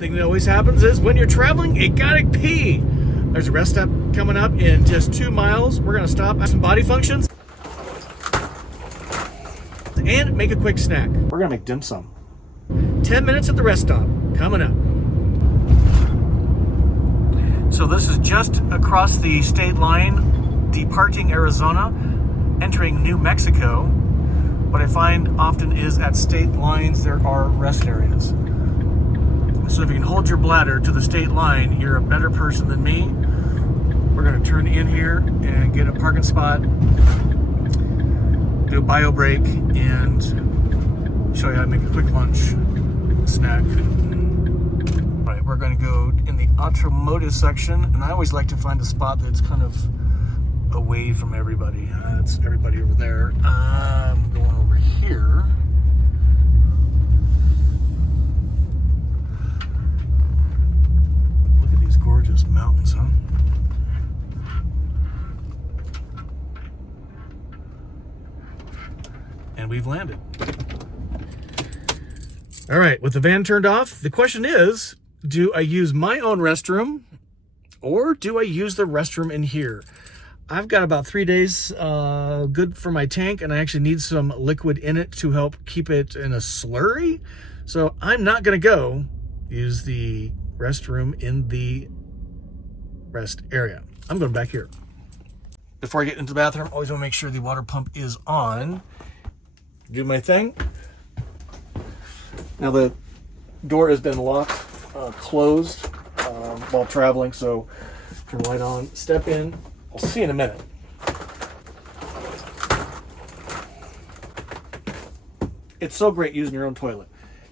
thing that always happens is when you're traveling, you gotta pee. There's a rest stop coming up in just 2 miles. We're gonna stop, have some body functions, and make a quick snack. We're gonna make dim sum. 10 minutes at the rest stop, coming up. So this is just across the state line, departing Arizona, entering New Mexico. What I find often is at state lines, there are rest areas. So if you can hold your bladder to the state line, you're a better person than me. We're gonna turn in here and get a parking spot, do a bio break, and show you how to make a quick lunch snack. All right, we're gonna go in the automotive section, and I always like to find a spot that's kind of away from everybody. That's everybody over there. I'm going over here. Look at these gorgeous mountains, huh? And we've landed. All right, with the van turned off, the question is, do I use my own restroom or do I use the restroom in here? I've got about 3 days good for my tank, and I actually need some liquid in it to help keep it in a slurry. So I'm not gonna go use the restroom in the rest area. I'm going back here. Before I get into the bathroom, I always wanna make sure the water pump is on. Do my thing. Now the door has been locked, closed while traveling, so turn the light on, step in. I'll see you in a minute. It's so great using your own toilet.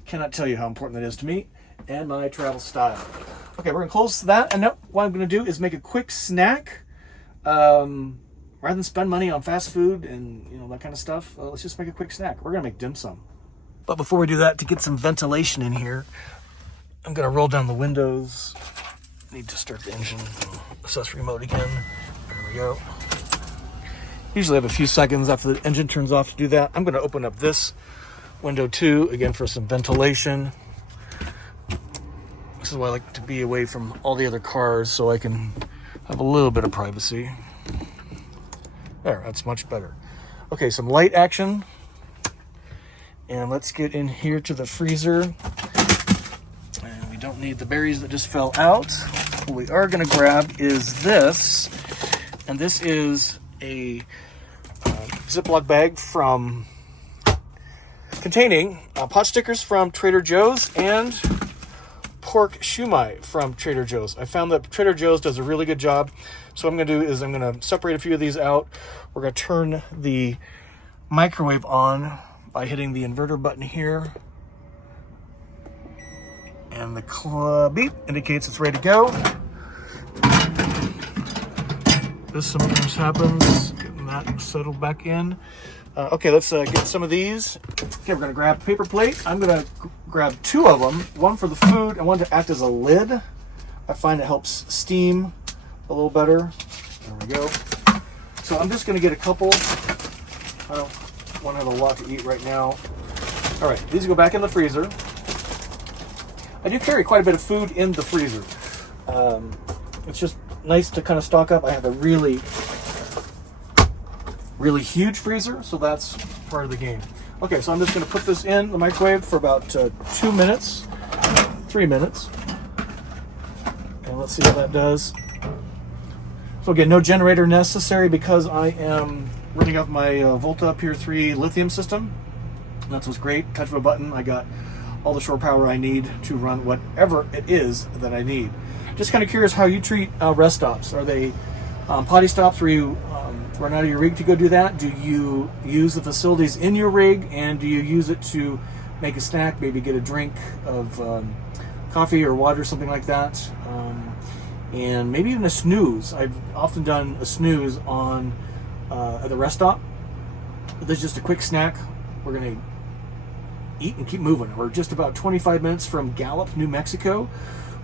Cannot tell you how important that is to me and my travel style. Okay, we're gonna close that, and now what I'm gonna do is make a quick snack. Rather than spend money on fast food and that kind of stuff, let's just make a quick snack. We're gonna make dim sum. But before we do that, to get some ventilation in here, I'm gonna roll down the windows. Need to start the engine accessory mode again. There we go. Usually have a few seconds after the engine turns off to do that. I'm gonna open up this window too, again for some ventilation. This is why I like to be away from all the other cars so I can have a little bit of privacy. There, that's much better. Okay, some light action. And let's get in here to the freezer. And we don't need the berries that just fell out. What we are gonna grab is this. And this is a Ziploc bag containing pot stickers from Trader Joe's and pork shumai from Trader Joe's. I found that Trader Joe's does a really good job. So what I'm gonna do is I'm gonna separate a few of these out. We're gonna turn the microwave on by hitting the inverter button here. And the beep indicates it's ready to go. This sometimes happens, getting that settled back in. Okay, let's get some of these. Okay, we're gonna grab a paper plate. I'm gonna grab 2 of them, one for the food and one to act as a lid. I find it helps steam a little better. There we go. So I'm just gonna get a couple. I don't want to have a lot to eat right now. All right, these go back in the freezer. I do carry quite a bit of food in the freezer. It's just nice to kind of stock up. I have a really huge freezer, so that's part of the game. Okay, so I'm just going to put this in the microwave for about 2 minutes, 3 minutes. And let's see how that does. So again, no generator necessary because I am running off my Volta Pure 3 lithium system. And that's what's great. Touch of a button, I got all the shore power I need to run whatever it is that I need. Just kind of curious how you treat rest stops. Are they potty stops where you run out of your rig to go do that? Do you use the facilities in your rig, and do you use it to make a snack, maybe get a drink of coffee or water, something like that? And maybe even a snooze. I've often done a snooze on at the rest stop. This is just a quick snack. We're gonna eat and keep moving. We're just about 25 minutes from Gallup, New Mexico,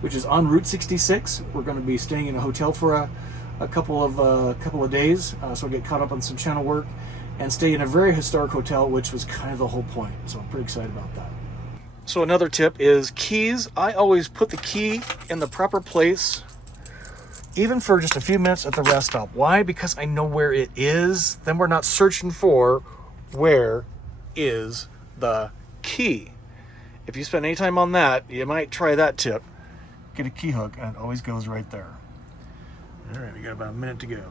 which is on Route 66. We're going to be staying in a hotel for a couple of days, so we'll get caught up on some channel work and stay in a very historic hotel, which was kind of the whole point. So I'm pretty excited about that. So another tip is keys. I always put the key in the proper place, even for just a few minutes at the rest stop. Why? Because I know where it is. Then we're not searching for where is the key. If you spend any time on that, you might try that tip. Get a key hook, and it always goes right there. All right, we got about a minute to go.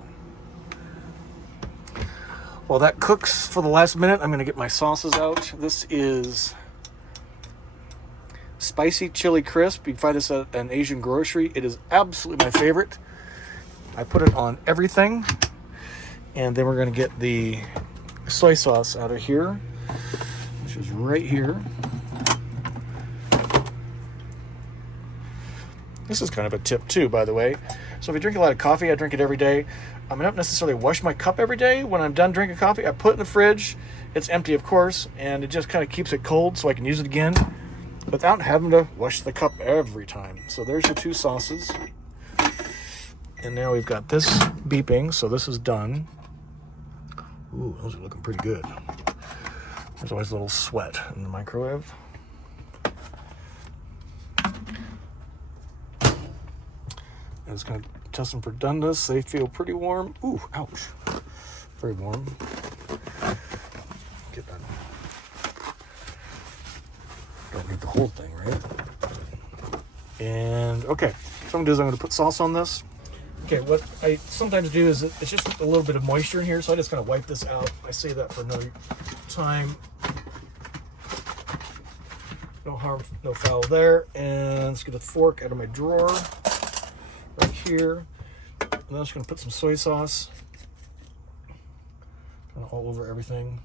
While that cooks for the last minute, I'm going to get my sauces out. This is spicy chili crisp. You can find this at an Asian grocery. It is absolutely my favorite. I put it on everything. And then we're going to get the soy sauce out of here, which is right here. This is kind of a tip too, by the way. So if you drink a lot of coffee, I drink it every day. I don't necessarily wash my cup every day. When I'm done drinking coffee, I put it in the fridge. It's empty, of course, and it just kind of keeps it cold so I can use it again without having to wash the cup every time. So there's your two sauces. And now we've got this beeping, so this is done. Ooh, those are looking pretty good. There's always a little sweat in the microwave. I'm just going to test them for doneness. They feel pretty warm. Ooh, ouch. Very warm. Get that. Don't need the whole thing, right? And, okay. So what I'm going to do is I'm going to put sauce on this. Okay, what I sometimes do is it's just a little bit of moisture in here, so I just kind of wipe this out. I save that for another time. No harm, no foul there. And let's get a fork out of my drawer. Right here. And I'm just going to put some soy sauce kind of all over everything,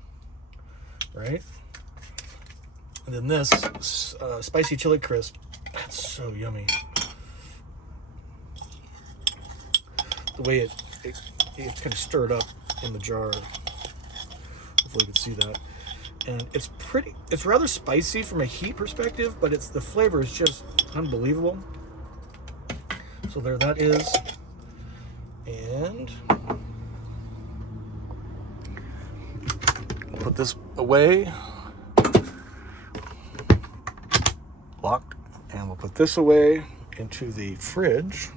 right? And then this spicy chili crisp. That's so yummy. The way it's kind of stirred up in the jar. Hopefully you can see that. And it's rather spicy from a heat perspective, but the flavor is just unbelievable. So there that is. And put this away. Locked. And we'll put this away into the fridge.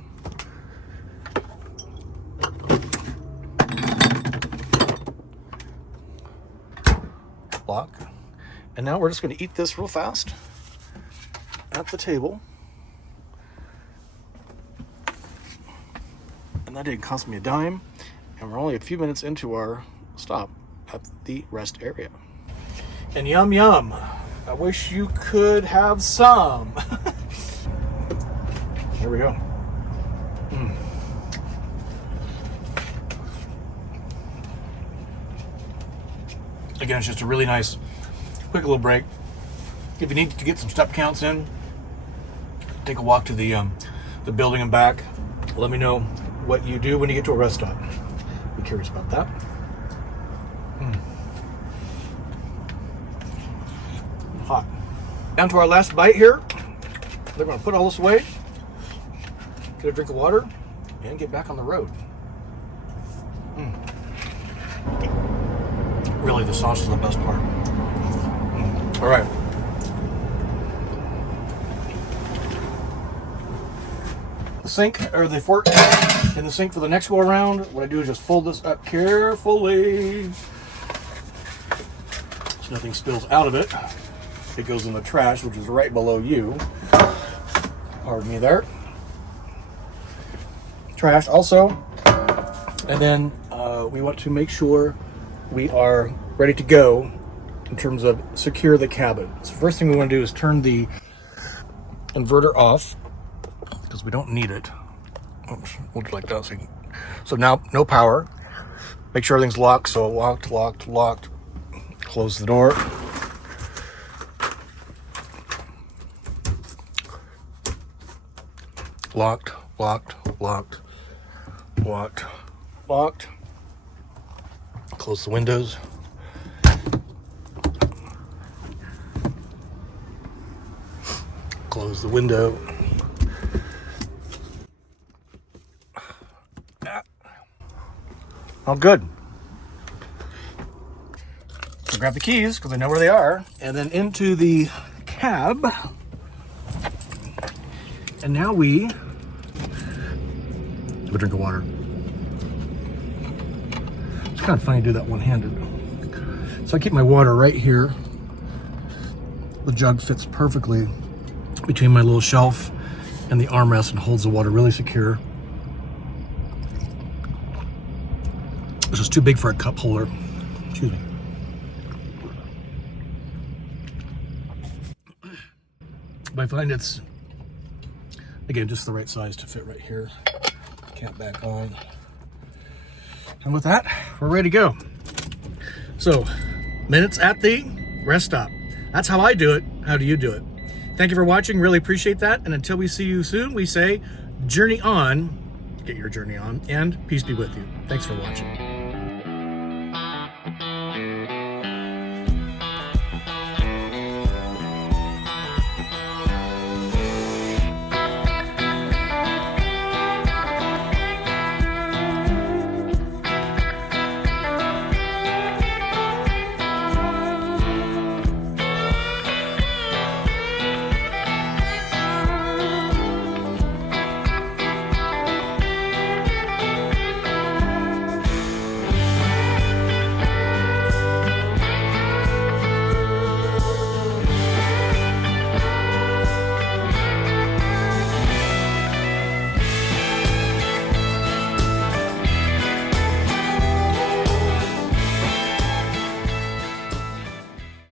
Lock. And now we're just going to eat this real fast at the table. And that didn't cost me a dime, and we're only a few minutes into our stop at the rest area. And yum yum, I wish you could have some. Here we go. Again, it's just a really nice quick little break. If you need to get some step counts in, take a walk to the building and back. Let me know what you do when you get to a rest stop. Be curious about that. Hot. Down to our last bite here. They're going to put all this away, get a drink of water, and get back on the road. Really, the sauce is the best part. All right. The sink, or the fork in the sink for the next go around. What I do is just fold this up carefully so nothing spills out of it. It goes in the trash, which is right below you. Pardon me there. Trash also. And then we want to make sure we are ready to go in terms of secure the cabin. So first thing we want to do is turn the inverter off, because we don't need it. Oops, we'll do like that. So now, no power. Make sure everything's locked. So locked. Close the door. Locked. Close the windows. Close the window. All good. So grab the keys, because I know where they are, and then into the tab. And now we have a drink of water. It's kind of funny to do that one-handed. So I keep my water right here. The jug fits perfectly between my little shelf and the armrest and holds the water really secure. This is too big for a cup holder. Excuse me. But I find it's, again, just the right size to fit right here. Cap back on. And with that, we're ready to go. So, minutes at the rest stop. That's how I do it. How do you do it? Thank you for watching. Really appreciate that. And until we see you soon, we say, journey on, get your journey on, and peace be with you. Thanks for watching.